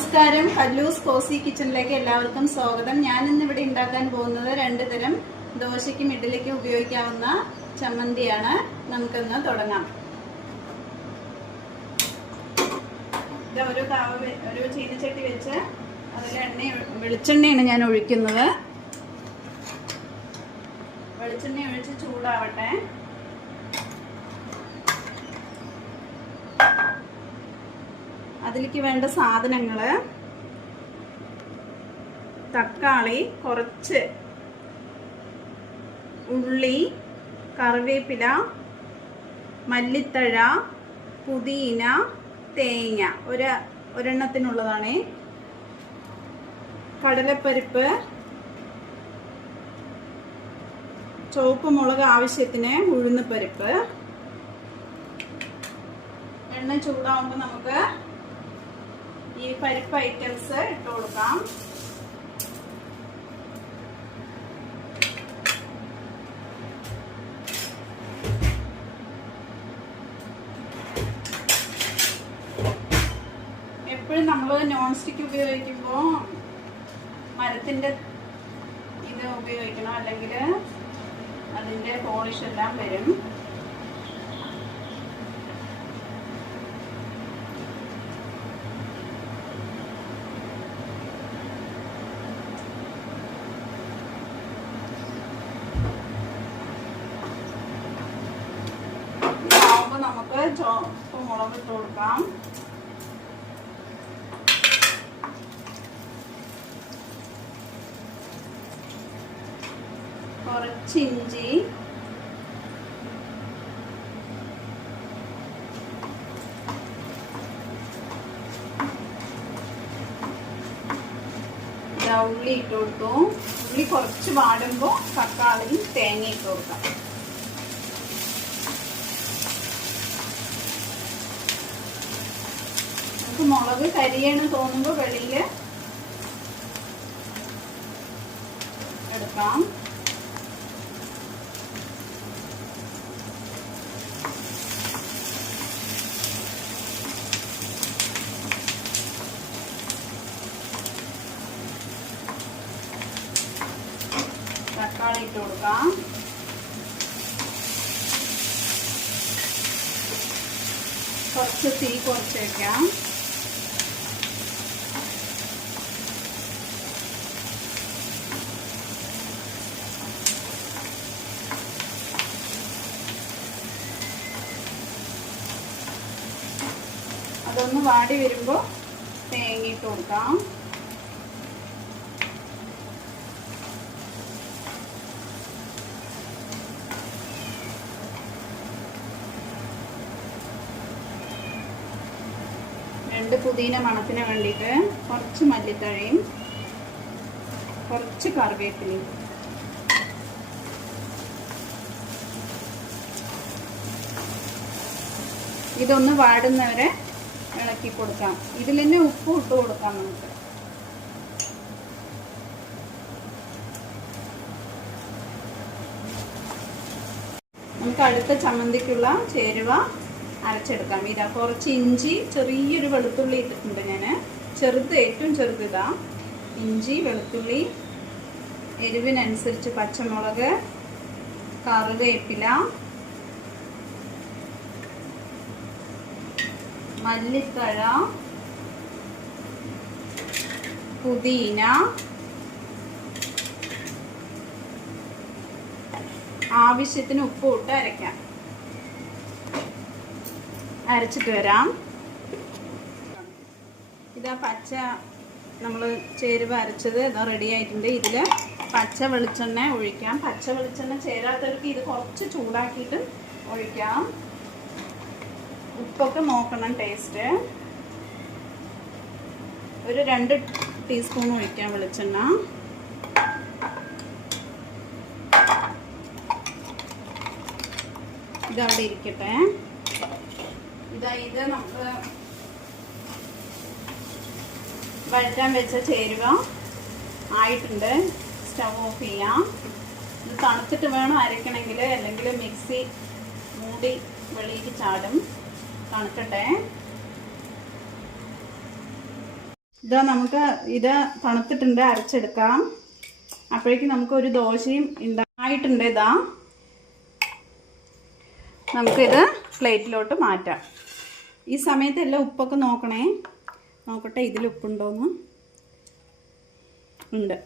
നമസ്കാരം. ഹല്ലൂസ് കോസി കിച്ചണിലേക്ക് എല്ലാവർക്കും സ്വാഗതം. ഞാൻ ഇന്ന് ഇവിടെ ഉണ്ടാക്കാൻ പോകുന്നത് 2 തരം ദോശയ്ക്കും ഇഡ്ഡലിക്കും ഉപയോഗിക്കാവുന്ന ചമ്മന്തിയാണ്. നമുക്കിന്ന് തുടങ്ങാം. ഇത് ഒരു ചീനച്ചട്ടി വെച്ച് അതിൽ വെളിച്ചെണ്ണയാണ് ഞാൻ ഒഴിക്കുന്നത്. വെളിച്ചെണ്ണ ഒഴിച്ച് ചൂടാവട്ടെ. അതിലേക്ക് വേണ്ട സാധനങ്ങൾ: തക്കാളി കുറച്ച്, ഉള്ളി, കറിവേപ്പില, മല്ലിത്തഴ, പുതിന, തേങ്ങ ഒരെണ്ണത്തിനുള്ളതാണ്, കടലപ്പരിപ്പ്, ചുവപ്പ് മുളക് ആവശ്യത്തിന്, ഉഴുന്ന് പരിപ്പ്. എണ്ണ ചൂടാവുമ്പോൾ നമുക്ക് ഈ പരിപ്പ് ഐറ്റംസ് ഇട്ട് കൊടുക്കാം. എപ്പോഴും നമ്മൾ നോൺ സ്റ്റിക്ക് ഉപയോഗിക്കുമ്പോൾ മരത്തിന്റെ ഇത് ഉപയോഗിക്കണം, അല്ലെങ്കിൽ അതിന്റെ പോളിഷ് എല്ലാം വരും. നമുക്ക് ചുവപ്പ് മുളക് ഇട്ട് കൊടുക്കാം. കുറച്ച് ഇഞ്ചി, ഉള്ളി ഇട്ട് കൊടുത്തു. ഉള്ളി കുറച്ച് വാടുമ്പോൾ തക്കാളി, തേങ്ങ ഇട്ട് കൊടുക്കാം. മുളക് കരിയെന്ന് തോന്നുമ്പോൾ വെളിയിൽ എടുക്കാം. തക്കാളി ഇട്ട് കൊടുക്കാം. കുറച്ച് തീ കുറച്ച് വയ്ക്കാം. അതൊന്ന് വാടി വരുമ്പോൾ തേങ്ങ ഇട്ട് കൊടുക്കാം. രണ്ട് പുതിന മണത്തിന് വേണ്ടിയിട്ട് കുറച്ച് മല്ലിത്തഴയും കുറച്ച് കറിവേപ്പിലയും. ഇതൊന്ന് വാടുന്നവരെ ഇളക്കി കൊടുക്കാം. ഇതിൽ തന്നെ ഉപ്പ് ഇട്ട് കൊടുക്കാം. നമുക്ക് അടുത്ത ചമ്മന്തിക്കുള്ള ചേരുവ അരച്ചെടുക്കാം. ഇതാ കുറച്ച് ഇഞ്ചി, ചെറിയൊരു വെളുത്തുള്ളി ഇട്ടിട്ടുണ്ട് ഞാൻ. ഏറ്റവും ചെറുത് ഇതാ. ഇഞ്ചി, വെളുത്തുള്ളി, എരിവിനനുസരിച്ച് പച്ചമുളക്, കറിവേപ്പില, മല്ലിത്തഴ, പുതിന, ആവശ്യത്തിന് ഉപ്പ് ഇട്ട് അരയ്ക്കാം. അരച്ചിട്ട് വരാം. ഇതാ പച്ച നമ്മൾ ചേരുവ അരച്ചത് ഇതാ റെഡി ആയിട്ടുണ്ട്. ഇതിൽ പച്ച വെളിച്ചെണ്ണ ഒഴിക്കാം. പച്ച വെളിച്ചെണ്ണ ചേരാത്തവർക്ക് ഇത് കുറച്ച് ചൂടാക്കിയിട്ട് ഒഴിക്കാം. ഉപ്പൊക്കെ നോക്കണം, ടേസ്റ്റ്. ഒരു 2 ടീസ്പൂൺ ഒഴിക്കാം വെളിച്ചെണ്ണ. ഇതവിടെ ഇരിക്കട്ടെ. ഇത് നമുക്ക് വഴറ്റാൻ വെച്ച ചേരുവ ആയിട്ടുണ്ട്. സ്റ്റവ് ഓഫ് ചെയ്യാം. ഇത് തണുത്തിട്ട് വേണം അരയ്ക്കണമെങ്കിൽ, അല്ലെങ്കിൽ മിക്സി മൂടി വെളിയിൽ ചാടും. തണുക്കട്ടെ. ഇതാ നമുക്ക് ഇത് തണുത്തിട്ടുണ്ട്, അരച്ചെടുക്കാം. അപ്പോഴേക്കും നമുക്കൊരു ദോശയും ഉണ്ടായിട്ടുണ്ട്. ഇതാ നമുക്കിത് പ്ലേറ്റിലോട്ട് മാറ്റാം. ഈ സമയത്ത് എല്ലാം ഉപ്പൊക്കെ നോക്കണേ. നോക്കട്ടെ ഇതിൽ ഉപ്പുണ്ടോയെന്ന്. ഉണ്ട്.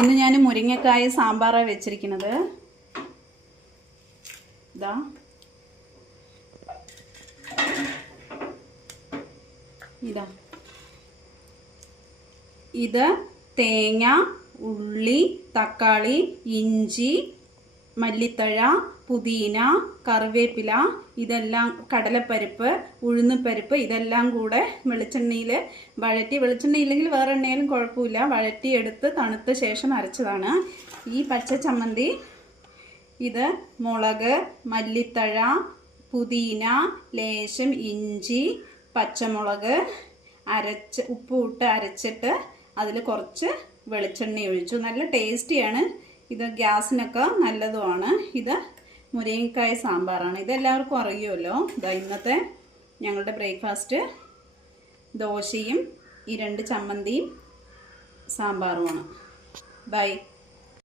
ഇന്ന് ഞാൻ മുരിങ്ങക്കായ സാമ്പാറാണ് വെച്ചിരിക്കുന്നത്. ഇതാ ഇതാ ഇത് തേങ്ങ, ഉള്ളി, തക്കാളി, ഇഞ്ചി, മല്ലിത്തഴ, പുതിന, കറിവേപ്പില, ഇതെല്ലാം, കടലപ്പരിപ്പ്, ഉഴുന്നുപരിപ്പ്, ഇതെല്ലാം കൂടെ വെളിച്ചെണ്ണയിൽ വഴറ്റി, വെളിച്ചെണ്ണ ഇല്ലെങ്കിൽ വേറെ എണ്ണയിലും കുഴപ്പമില്ല, വഴറ്റിയെടുത്ത് തണുത്ത ശേഷം അരച്ചതാണ് ഈ പച്ച ചമ്മന്തി. ഇത് മുളക്, മല്ലിത്തഴ, പുതിന, ലേശം ഇഞ്ചി, പച്ചമുളക് അരച്ച് ഉപ്പ് ഇട്ട് അരച്ചിട്ട് അതിൽ കുറച്ച് വെളിച്ചെണ്ണ ഒഴിച്ചു. നല്ല ടേസ്റ്റിയാണ്. ഇത് ഗ്യാസിനൊക്കെ നല്ലതുമാണ്. ഇത് മുരിങ്ങക്കായ സാമ്പാറാണ്. ഇതെല്ലാവർക്കും അറിയുമല്ലോ. ഇതാ ഇന്നത്തെ ഞങ്ങളുടെ ബ്രേക്ക്ഫാസ്റ്റ് ദോശയും ഈ 2 ചമ്മന്തിയും സാമ്പാറുമാണ്. ബൈ.